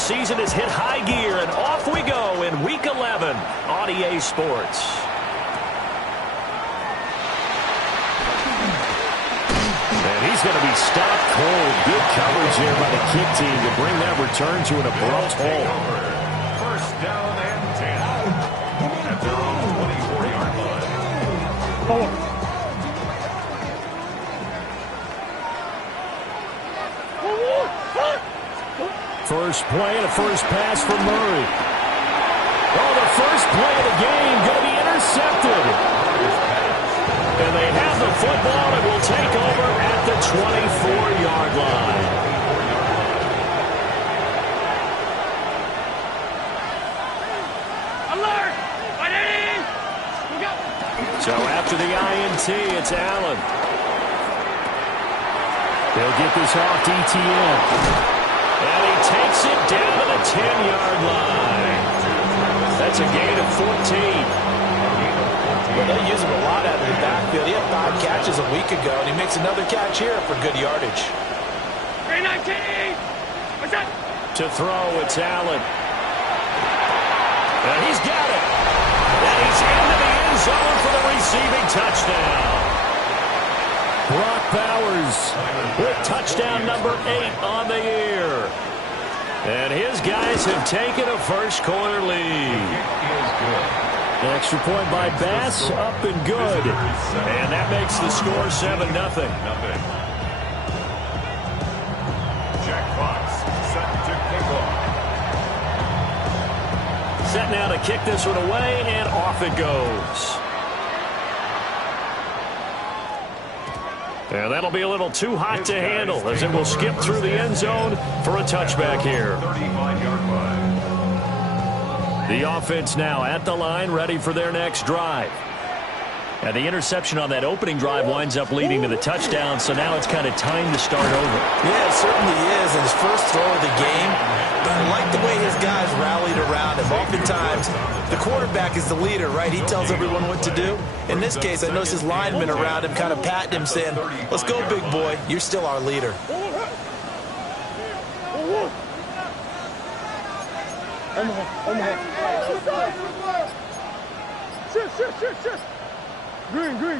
season has hit high gear, and off we go in Week 11 on EA Sports. And he's going to be stopped cold. Good coverage there by the kick team to bring that return to an abrupt halt. First down and 10 at their own 24-yard line. First play and a first pass for Murray. Oh, the first play of the game going to be intercepted. And they have the football and will take over at the 24-yard line. Alert! So after the INT, it's Allen. They'll get this off to ETN. And he takes it down to the 10-yard line. That's a gain of 14. Well, they use him a lot out of the backfield. He had 5 catches a week ago, and he makes another catch here for good yardage. 319! What's that? To throw, it's Allen. And he's got it. And he's into the end zone for the receiving touchdown. Brock Bowers with touchdown number 8 on the year. And his guys have taken a first-quarter lead. An extra point by Bass, up and good. And that makes the score 7-0. Jack Fox set to kick off. Set now to kick this one away, and off it goes. And that'll be a little too hot to handle as it will skip through the end zone for a touchback here. 35-yard line. The offense now at the line, ready for their next drive. And the interception on that opening drive winds up leading to the touchdown, so now it's kind of time to start over. Yeah, it certainly is, and his first throw of the game. But I like the way his guys rallied around him. Oftentimes, the quarterback is the leader, right? He tells everyone what to do. In this case, I noticed his linemen around him kind of patting him, saying, "Let's go, big boy. You're still our leader."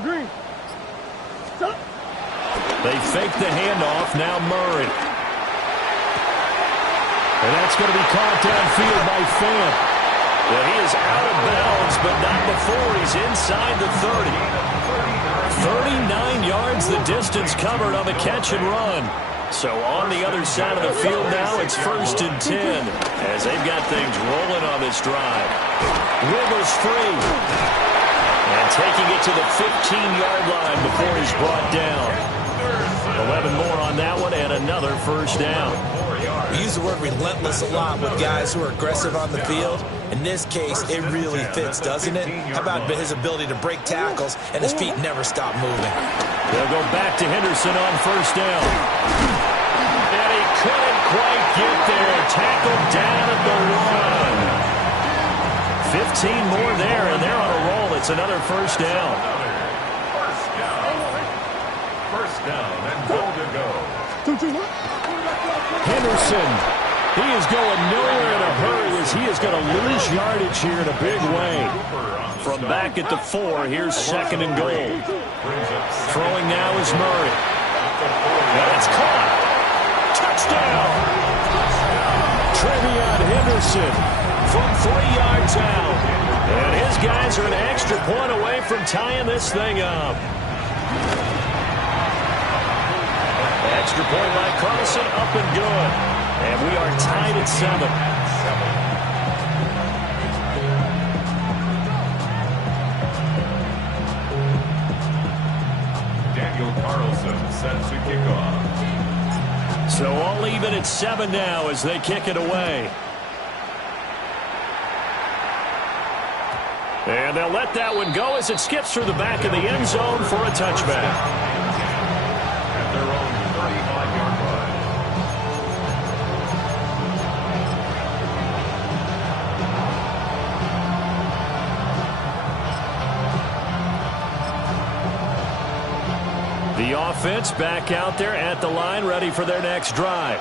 Green. Stop. They fake the handoff, now Murray. And that's going to be caught downfield by Fant. And he is out of bounds, but not before he's inside the 30. 39 yards the distance covered on the catch and run. So on the other side of the field now, it's 1st and 10 as they've got things rolling on this drive. Wiggles free. And taking it to the 15-yard line before he's brought down. 11 more on that one and another first down. We use the word relentless a lot with guys who are aggressive on the field. In this case, it really fits, doesn't it? How about his ability to break tackles and his feet never stop moving? They'll go back to Henderson on first down. And he couldn't quite get there. Tackled down at the 1. 15 more there, and they're on a roll. It's another first down. First down and goal to go. Henderson, he is going nowhere in a hurry as he is going to lose yardage here in a big way. From back at the 4, here's 2nd and goal. Throwing now is Murray. And it's caught. Touchdown. Trevion Henderson from 3 yards out. And his guys are an extra point away from tying this thing up. Extra point by Carlson, up and good. And we are tied at 7. Daniel Carlson set to kick off. So all even at 7 now as they kick it away. And they'll let that one go as it skips through the back of the end zone for a touchback. At their own 35-yard line. The offense back out there at the line, ready for their next drive.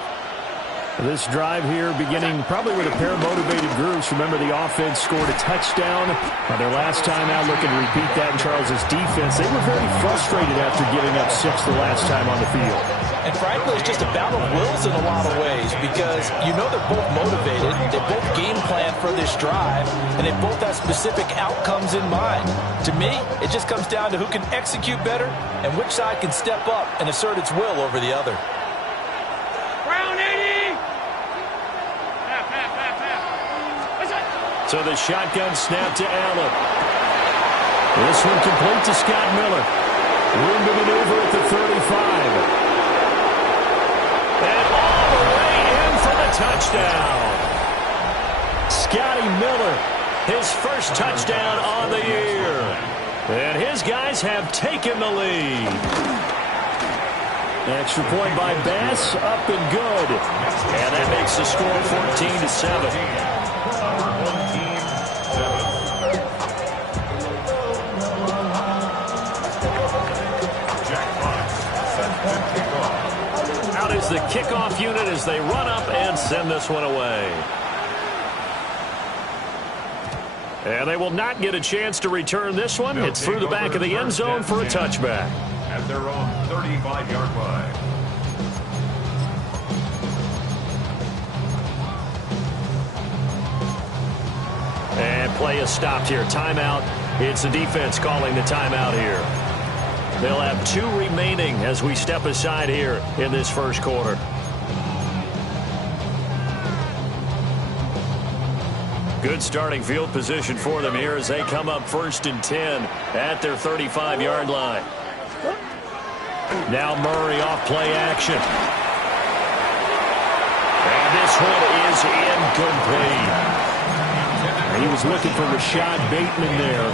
This drive here beginning probably with a pair of motivated groups. Remember, the offense scored a touchdown. Their last time out, looking to repeat that in Charles's defense. They were very frustrated after giving up 6 the last time on the field. And frankly, it's just a battle of wills in a lot of ways because you know they're both motivated. They both game plan for this drive, and they both have specific outcomes in mind. To me, it just comes down to who can execute better and which side can step up and assert its will over the other. So the shotgun snap to Allen. This one complete to Scott Miller. Room to maneuver at the 35. And all the way in for the touchdown. Scotty Miller, his first touchdown on the year. And his guys have taken the lead. Extra point by Bass, up and good. And that makes the score 14-7. Out is the kickoff unit as they run up and send this one away. And they will not get a chance to return this one. It's through the back of the end zone for a touchback. At their own 35-yard line. And play is stopped here. Timeout. It's the defense calling the timeout here. They'll have 2 remaining as we step aside here in this first quarter. Good starting field position for them here as they come up 1st and 10 at their 35-yard line. Now Murray off play action. And this one is incomplete. He was looking for Rashad Bateman there.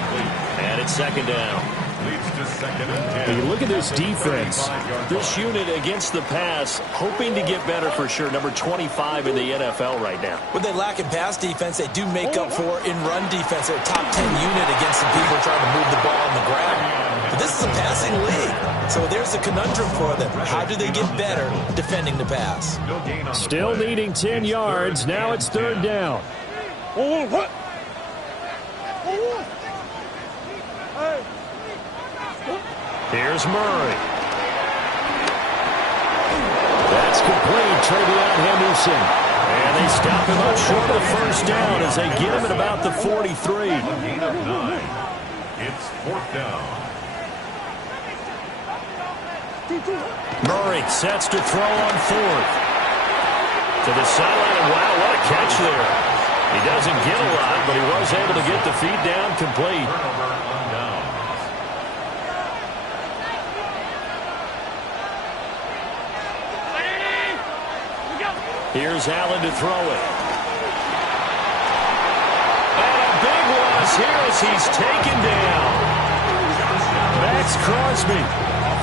And it's 2nd down. You look at this defense. This unit against the pass, hoping to get better for sure. Number 25 in the NFL right now. When they lack in pass defense, they do make up for in run defense. They're a top 10 unit against the people trying to move the ball on the ground. But this is a passing league. So there's a conundrum for them. How do they get better defending the pass? Still needing 10 yards. Now it's 3rd down. Here's Murray. That's complete. Travion Henderson. And they stop him up short of the 1st down as they get him at about the 43. Gain of 9. It's 4th down. Murray sets to throw on 4th. To the sideline. Wow, what a catch there. He doesn't get a lot, but he was able to get the feet down complete. Turnover on down. Here's Allen to throw it. And a big loss here as he's taken down. Max Crosby.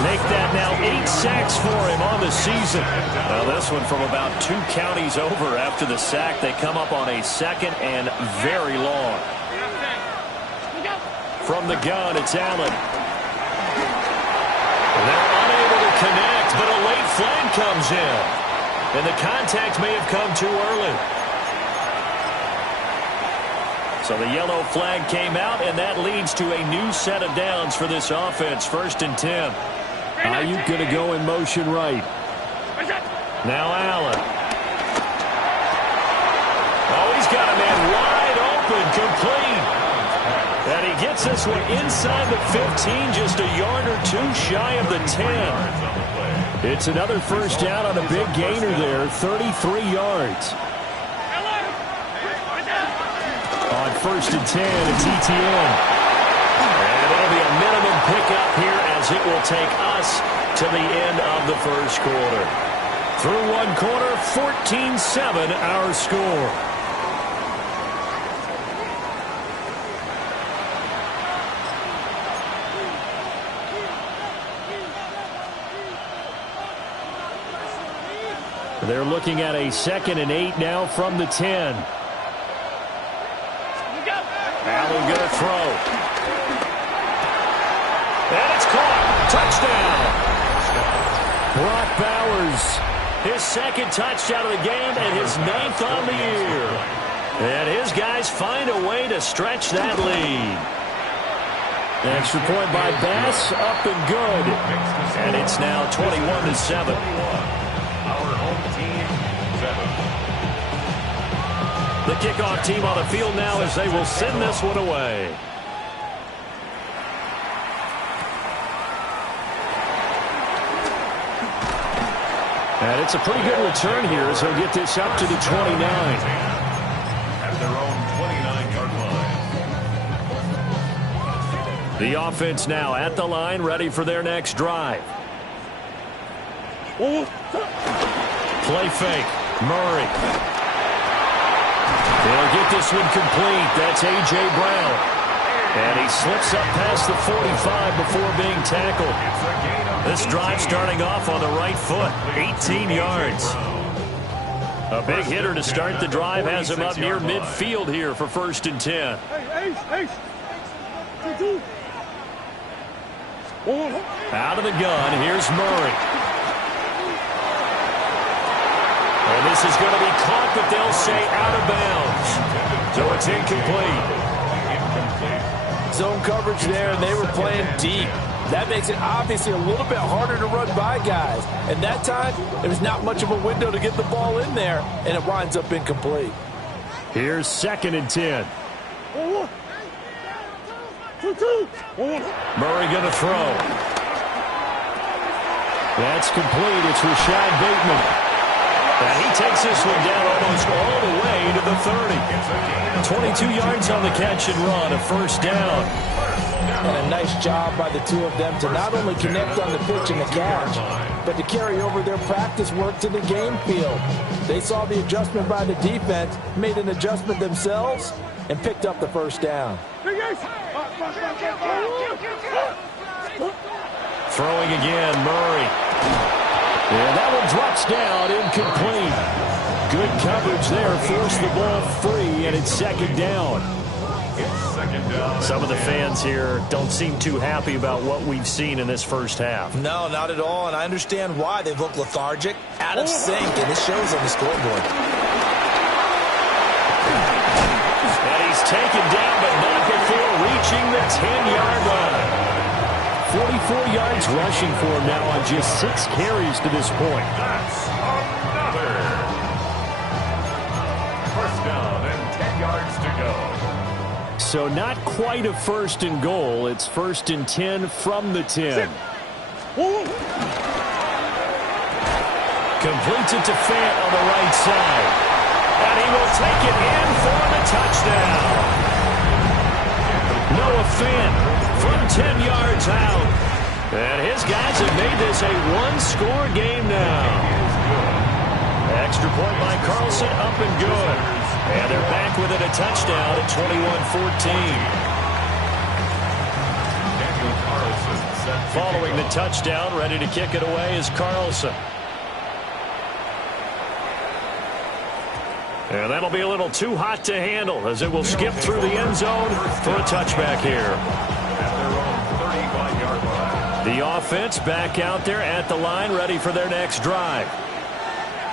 Make that now 8 sacks for him on the season. Now this one from about 2 counties over after the sack. They come up on a 2nd and very long. From the gun, it's Allen. They're unable to connect, but a late flag comes in. And the contact may have come too early. So the yellow flag came out, and that leads to a new set of downs for this offense. 1st and 10. Ayuk going to go in motion right. Now Allen. Oh, he's got a man wide open, complete. And he gets this one inside the 15, just a yard or 2 shy of the 10. It's another 1st down on a big gainer there, 33 yards. On 1st and 10, it's ETN. And it'll be a minimum pickup here as it will take us to the end of the first quarter. Through 1 quarter, 14-7 our score. They're looking at a 2nd and 8 now from the 10. Allen going to throw. And it's caught. Touchdown. Brock Bowers His second touchdown of the game and his 9th on the year. And his guys find a way to stretch that lead. Extra point by Bass, up and good. And it's now 21-7. Our home team, 7. The kickoff team on the field now as they will send this one away. And it's a pretty good return here as he'll get this up to the 29. At their own 29-yard line. The offense now at the line, ready for their next drive. Play fake. Murray. They'll get this one complete. That's A.J. Brown. And he slips up past the 45 before being tackled. This drive starting off on the right foot. 18 yards. A big hitter to start the drive has him up near midfield here for 1st and 10. Out of the gun, here's Murray. And this is going to be caught, but they'll say out of bounds. So it's incomplete. Zone coverage there, and they were playing deep. That makes it obviously a little bit harder to run by guys. And that time, there's not much of a window to get the ball in there, and it winds up incomplete. Here's 2nd and 10. Murray going to throw. That's complete. It's Rashad Bateman. And he takes this one down almost all the way to the 30. 22 yards on the catch and run, a 1st down. And a nice job by the two of them to not only connect on the pitch and the catch, but to carry over their practice work to the game field. They saw the adjustment by the defense, made an adjustment themselves, and picked up the 1st down. Throwing again, Murray. And that one drops down, incomplete. Good coverage there, forced the ball free, and it's 2nd down. Some of the fans here don't seem too happy about what we've seen in this 1st half. No, not at all, and I understand why. They've looked lethargic, out of sync, and it shows on the scoreboard. And he's taken down, but not before reaching the 10-yard line. 44 yards rushing for him now on just 6 carries to this point. That's another. 1st down and 10 yards to go. So not quite a 1st and goal. It's 1st and 10 from the 10. Completes it to Fant on the right side. And he will take it in for the touchdown. Noah Fant from 10 yards out. And his guys have made this a 1-score game now. Extra point by Carlson, up and good. And they're back with it, a touchdown at 21-14. Following the touchdown, ready to kick it away is Carlson. And that'll be a little too hot to handle as it will skip through the end zone for a touchback here. The offense back out there at the line, ready for their next drive.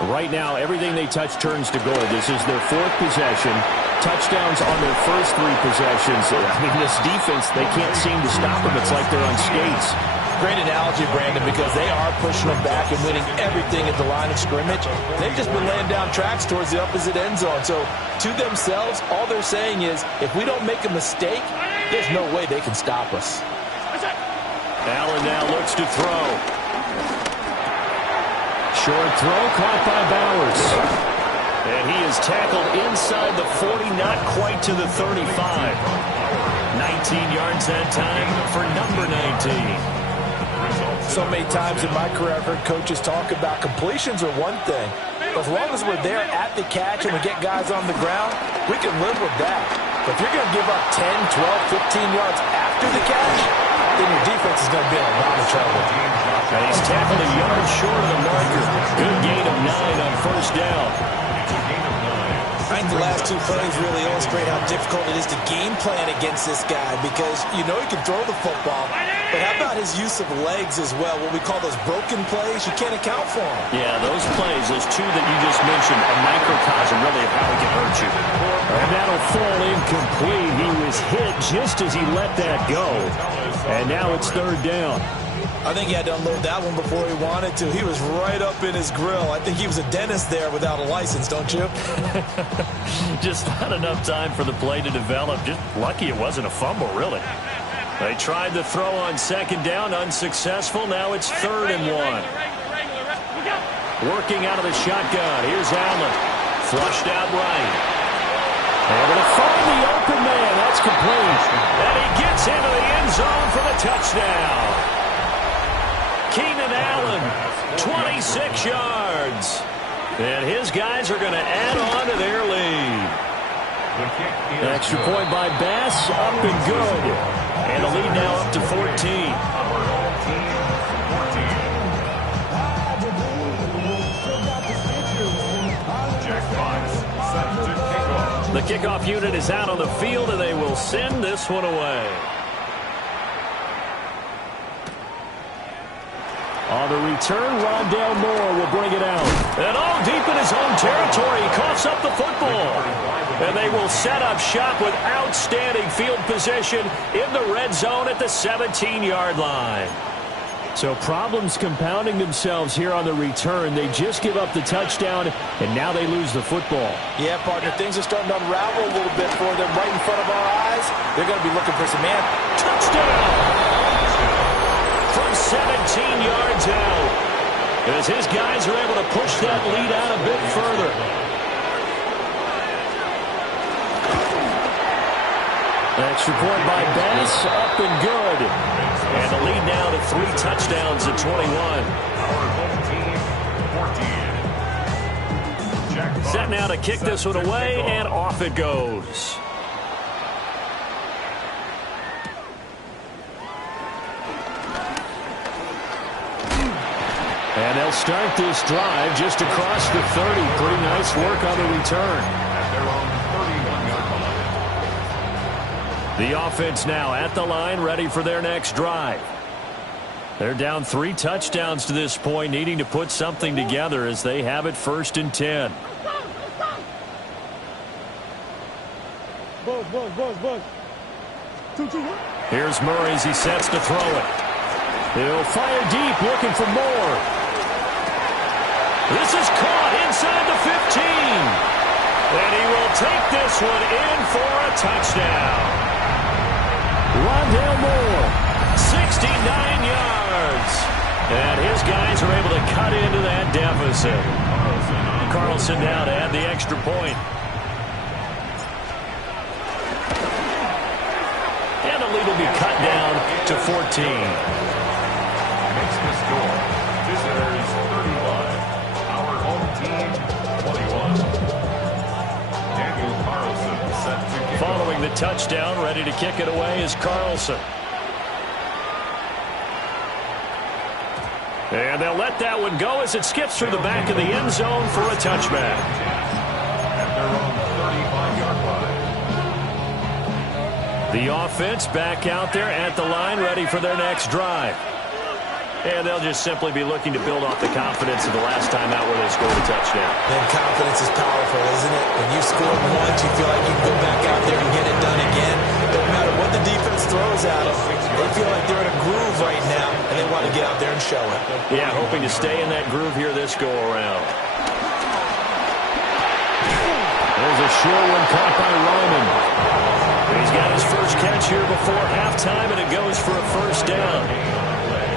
Right now, everything they touch turns to gold. This is their 4th possession. Touchdowns on their first 3 possessions. I mean, this defense, they can't seem to stop them. It's like they're on skates. Great analogy, Brandon, because they are pushing them back and winning everything at the line of scrimmage. They've just been laying down tracks towards the opposite end zone. So, to themselves, all they're saying is, if we don't make a mistake, there's no way they can stop us. Allen now looks to throw. Short throw caught by Bowers. And he is tackled inside the 40, not quite to the 35. 19 yards that time for number 19. So many times in my career I've heard coaches talk about completions are one thing. As long as we're there at the catch and we get guys on the ground, we can live with that. But if you're going to give up 10, 12, 15 yards after the catch, then your defense is going to be in a lot of trouble. And he's tackled a yard short of the marker. Good gain of 9 on 1st down. I think the last 2 plays really illustrate how difficult it is to game plan against this guy because you know he can throw the football. But how about his use of legs as well? What we call those broken plays, you can't account for them. Yeah, those plays, those two that you just mentioned, a microcosm really of how he can hurt you. And that'll fall incomplete. He was hit just as he let that go. And now it's third down. I think he had to unload that one before he wanted to. He was right up in his grill. I think he was a dentist there without a license, don't you? Just not enough time for the play to develop. Just lucky it wasn't a fumble, really. They tried to throw on second down, unsuccessful. Now it's 3rd and 1. Working out of the shotgun. Here's Allen. Flushed out right. Able to find the open man. That's complete. And he gets into the end zone for the touchdown. Keenan Allen, 26 yards. And his guys are going to add on to their lead. Extra point by Bass, up and good. And the lead now up to 14. The kickoff unit is out on the field, and they will send this one away. On the return, Rondale Moore will bring it out. And all deep in his own territory, he coughs up the football. And they will set up shop with outstanding field position in the red zone at the 17-yard line. So problems compounding themselves here on the return. They just give up the touchdown, and now they lose the football. Yeah, partner, things are starting to unravel a little bit for them right in front of our eyes. They're going to be looking for some man. Touchdown! From 17 yards out, as his guys are able to push that lead out a bit further. Extra point by Bass, up and good. And the lead now to 3 touchdowns at 21. Set now to kick this one away, and off it goes. And they'll start this drive just across the 30. Pretty nice work on the return. At their own 31-yard line. The offense now at the line, ready for their next drive. They're down 3 touchdowns to this point, needing to put something together as they have it 1st and 10. Buzz. 2-2. Here's Murray as he sets to throw it. He'll fire deep, looking for more. This is caught inside the 15. And he will take this one in for a touchdown. Rondale Moore, 69 yards. And his guys are able to cut into that deficit. Carlson now to add the extra point. And the lead will be cut down to 14. Makes the score. Visitors 35. Our home team 21. Daniel Carlson set to kick. Following the touchdown, ready to kick it away is Carlson. And they'll let that one go as it skips through the back of the end zone for a touchback. At their own 35-yard line. The offense back out there at the line, ready for their next drive. And they'll just simply be looking to build off the confidence of the last time out where they scored a touchdown. And confidence is powerful, isn't it? When you score once, you feel like you can go back out there and get it done again. No matter what the defense throws at them, they feel like they're in a groove right now, and they want to get out there and show it. Yeah, hoping to stay in that groove here this go-around. There's a sure one caught by Ryman. He's got his first catch here before halftime, and it goes for a first down.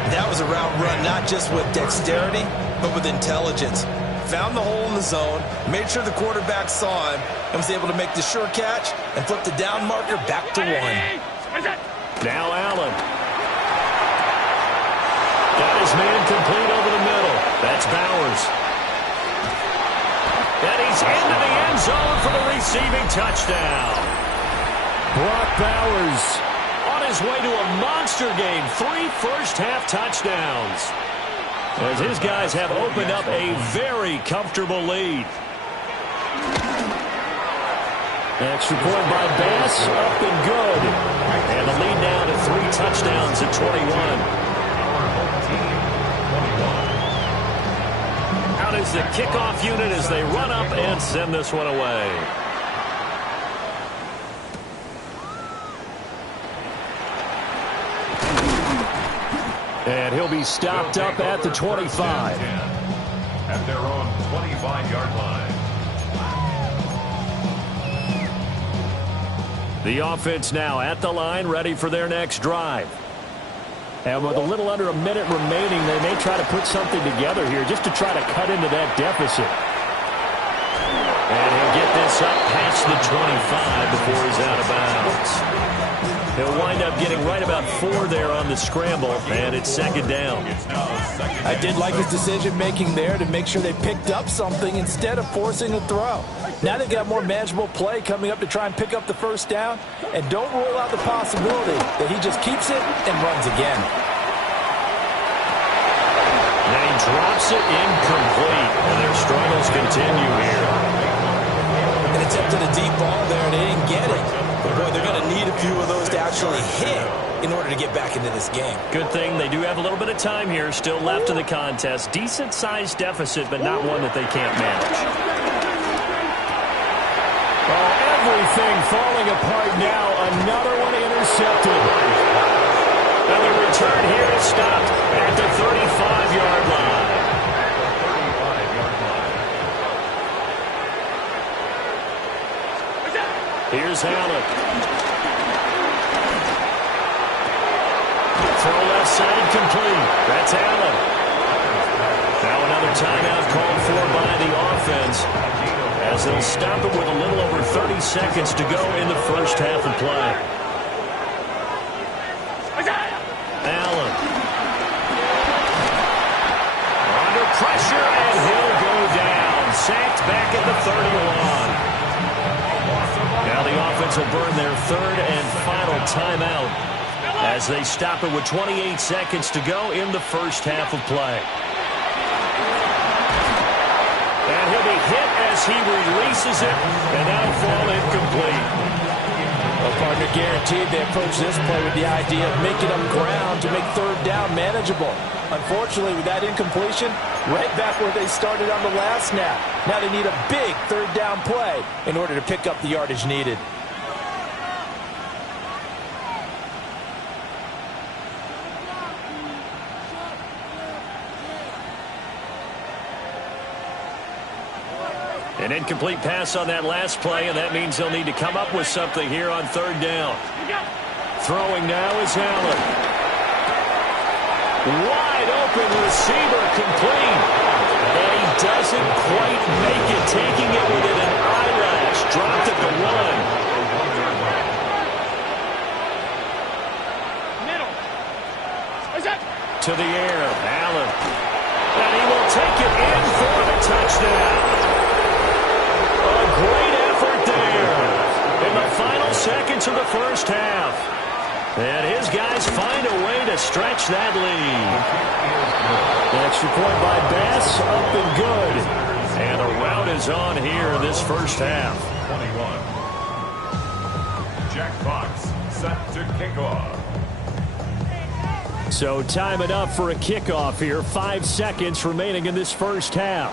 That was a route run, not just with dexterity, but with intelligence. Found the hole in the zone, made sure the quarterback saw him, and was able to make the sure catch and flip the down marker back to 1. Now Allen. Got his man complete over the middle. That's Bowers. And he's into the end zone for the receiving touchdown. Brock Bowers on his way to a monster game. 3 first-half touchdowns. As his guys have opened up a very comfortable lead. Extra point by Bass, up and good. And the lead now to 3 touchdowns at 21. Out is the kickoff unit as they run up and send this one away. And he'll be stopped up at the 25. At their own 25-yard line. The offense now at the line, ready for their next drive. And with a little under a minute remaining, they may try to put something together here just to try to cut into that deficit. And he'll get this up past the 25 before he's out of bounds. He'll wind up getting right about 4 there on the scramble, and it's second down. I did like his decision-making there to make sure they picked up something instead of forcing a throw. Now they've got more manageable play coming up to try and pick up the first down, and don't rule out the possibility that he just keeps it and runs again. And he drops it incomplete, and their struggles continue here. An attempt at a deep ball there, and they didn't get it. But boy, they're going to need a few of those to actually hit in order to get back into this game. Good thing they do have a little bit of time here still left in the contest. Decent-sized deficit, but not one that they can't manage. Oh, everything falling apart now. Another one intercepted. And the return here is stopped at the 35-yard line. Here's Allen. Throw left side complete. That's Allen. Now another timeout called for by the offense as they'll stop it with a little over 30 seconds to go in the first half of play. Allen. Under pressure, and he'll go down. Sacked back at the 31. Now the offense will burn their third and final timeout as they stop it with 28 seconds to go in the first half of play. And he'll be hit as he releases it, and that'll fall incomplete. Well, partner, guaranteed they approach this play with the idea of making up ground to make third down manageable. Unfortunately, with that incompletion, right back where they started on the last snap. Now they need a big third down play in order to pick up the yardage needed. An incomplete pass on that last play, and that means they'll need to come up with something here on third down. Throwing now is Allen. Wide open receiver complete. And he doesn't quite make it, taking it within an eyelash. Dropped at the 1. To the air, Allen. And he will take it in for the touchdown. A great effort there in the final seconds of the first half. And his guys find a way to stretch that lead. Extra point by Bass, up and good. And the rout is on here in this first half. 21. Jack Fox set to kick off. So time it up for a kickoff here. 5 seconds remaining in this first half.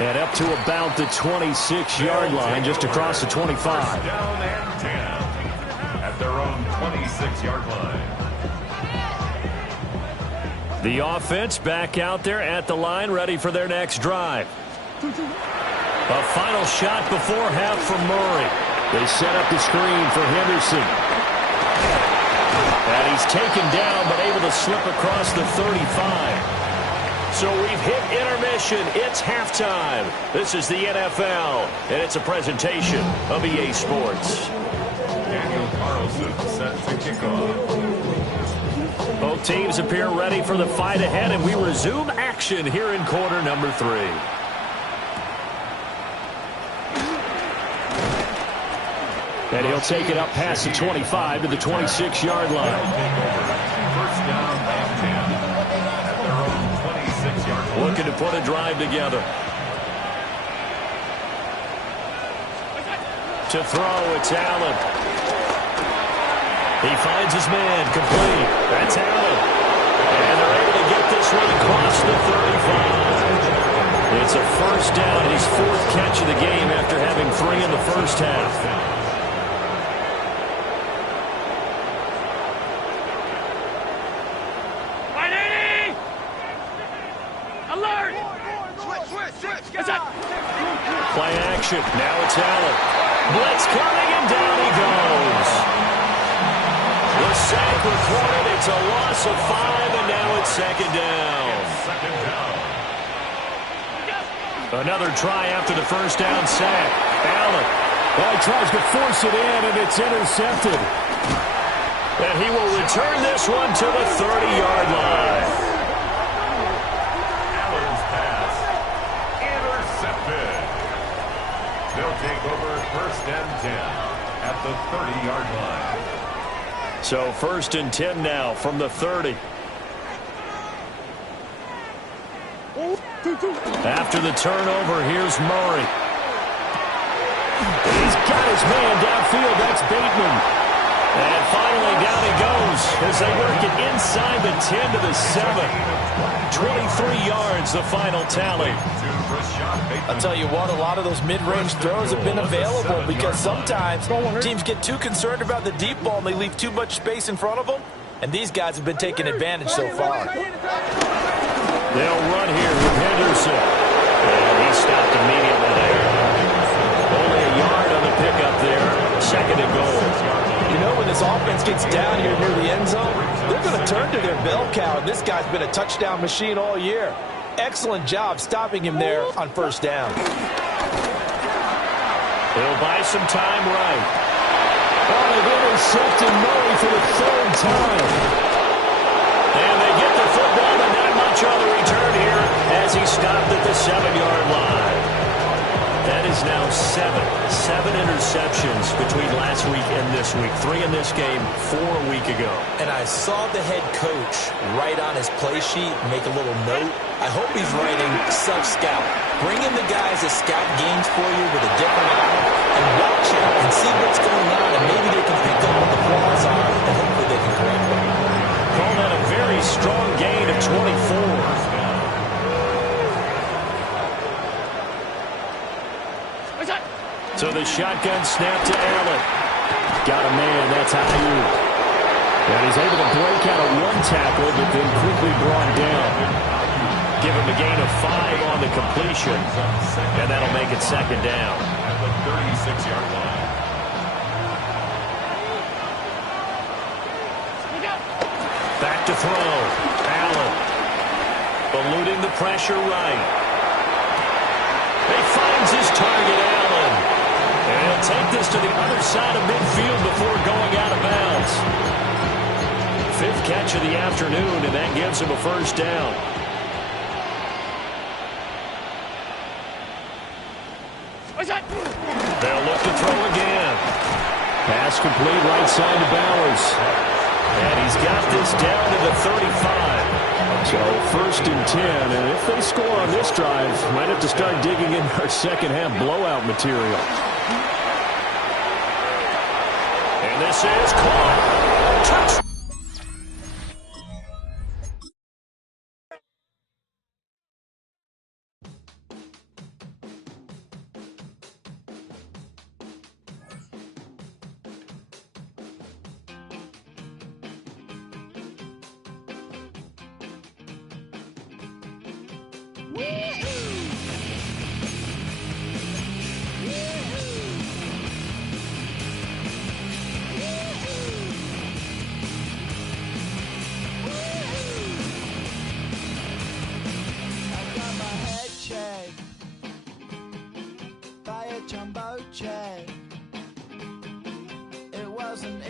And up to about the 26-yard line, just across the 25. First down and 10 at their own 26-yard line. The offense back out there at the line, ready for their next drive. A final shot before half from Murray. They set up the screen for Henderson. And he's taken down, but able to slip across the 35. So we've hit intermission. It's halftime. This is the NFL, and it's a presentation of EA Sports. Daniel Carlson set to kick off. Both teams appear ready for the fight ahead, and we resume action here in quarter number 3. And he'll take it up past the 25 to the 26-yard line. First down and 10 at their own 26-yard line. looking to put a drive together. To throw, it's Allen. He finds his man, complete. That's Allen. And they're able to get this one across the 35. It's a first down, his fourth catch of the game after having 3 in the first half. Play action. Now it's Allen. Blitz coming, and down he goes. The sack recorded. It's a loss of 5, and now it's second down. Another try after the first down sack. Allen. Well, he tries to force it in, and it's intercepted. And he will return this one to the 30-yard line. Allen's pass intercepted. They'll take over first and 10 at the 30-yard line. So first and 10 now from the 30. After the turnover, here's Murray. He's got his man downfield. That's Bateman. And finally down he goes as they work it inside the 10 to the 7. 23 yards, the final tally. I'll tell you what, a lot of those mid-range throws have been available because sometimes teams get too concerned about the deep ball and they leave too much space in front of them. And these guys have been taking advantage so far. They'll run here with Henderson. And he stopped immediately there. Only a yard on the pickup there. Second and goal. You know, when this offense gets down here near the end zone, they're going to turn to their bell cow. And this guy's been a touchdown machine all year. Excellent job stopping him there on first down. He'll buy some time right. Oh, they've intercepted Murray for the 3rd time. And they get the football, but not much on the return here as he stopped at the 7-yard line. That is now 7 interceptions between last week and this week. 3 in this game, 4 a week ago. And I saw the head coach write on his play sheet, make a little note. I hope he's writing self-scout. Bring in the guys that scout games for you with a different eye and watch it and see what's going on, and maybe they can pick up what the flaws are, and hopefully they can correct them. Call that a very strong gain of 24. So the shotgun snap to Allen. Got a man, that's Ayuk. And he's able to break out of 1 tackle, but then quickly brought down. Give him a gain of 5 on the completion. And that'll make it second down. At the 36-yard line. Back to throw. Allen. Eluding the pressure right. He finds his target, Allen. And he'll take this to the other side of midfield before going out of bounds. 5th catch of the afternoon, and that gives him a first down. They'll look to throw again. Pass complete right side to Bowers. And he's got this down to the 35. So first and 10, and if they score on this drive, might have to start digging in our second half blowout material. And this is caught. Touch. Jumbo jet. It wasn't